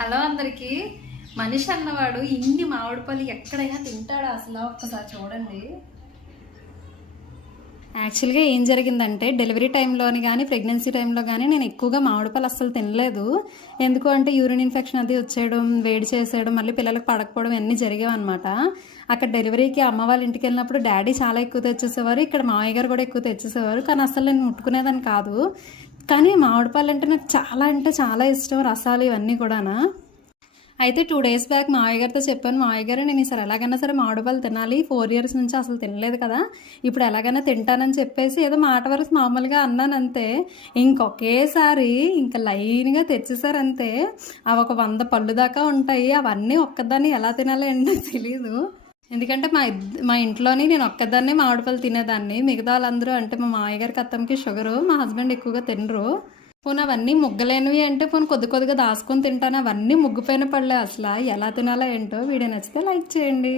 Hello అందరికీ. మనిషి అన్నవాడు ఇన్ని మామిడి పళ్ళు ఎక్కడైనా తింటాడా అసలు? ఒక్కసారి చూడండి. యాక్చువల్గా ఏం జరిగిందంటే డెలివరీ టైంలోని కానీ ప్రెగ్నెన్సీ టైంలో కానీ నేను ఎక్కువగా మామిడి పళ్ళు అస్సలు తినలేదు. ఎందుకు అంటే యూరిన్ ఇన్ఫెక్షన్ అది వచ్చేయడం, వేడి చేసేయడం, మళ్ళీ పిల్లలకు పడకపోవడం అన్నీ జరిగేవి అనమాట. అక్కడ డెలివరీకి అమ్మ వాళ్ళ ఇంటికి వెళ్ళినప్పుడు డాడీ చాలా ఎక్కువ తెచ్చేసేవారు, ఇక్కడ మామయ్య గారు కూడా ఎక్కువ తెచ్చేసేవారు. కానీ అసలు నేను ముట్టుకునేదాన్ని కాదు. కానీ మామిడి పళ్ళు అంటే నాకు అంటే చాలా ఇష్టం, రసాలు ఇవన్నీ కూడా. అయితే 2 days బ్యాక్ మావయ్య గారితో చెప్పాను, మావయ్య గారు నేను ఈసారి ఎలాగైనా సరే మామిడి పళ్ళు తినాలి, 4 years నుంచి అసలు తినలేదు కదా, ఇప్పుడు ఎలాగైనా తింటానని చెప్పేసి ఏదో మాట వరకు మామూలుగా అన్నాను అంతే. ఇంకొకేసారి ఇంకా లైన్గా తెచ్చేసారంతే. అవి ఒక 100 పళ్ళు దాకా ఉంటాయి. అవన్నీ ఒక్కదాన్ని ఎలా తినాలో ఏంటో తెలియదు. ఎందుకంటే మా ఇంట్లోని నేను ఒక్కదాన్నే మామిడి పళ్ళు తినేదాన్ని. మిగతా వాళ్ళందరూ అంటే మా మావయ్య గారికి అత్తమ్మకి షుగరు, మా హస్బెండ్ ఎక్కువగా తినరు. పోనీ అవన్నీ ముగ్గలేనివి అంటే పోనీ కొద్దిగా దాచుకొని తింటాను. అవన్నీ ముగ్గిపోయిన పళ్ళే. అసలు ఎలా తినాలో ఏంటో. వీడియో నచ్చితే లైక్ చేయండి.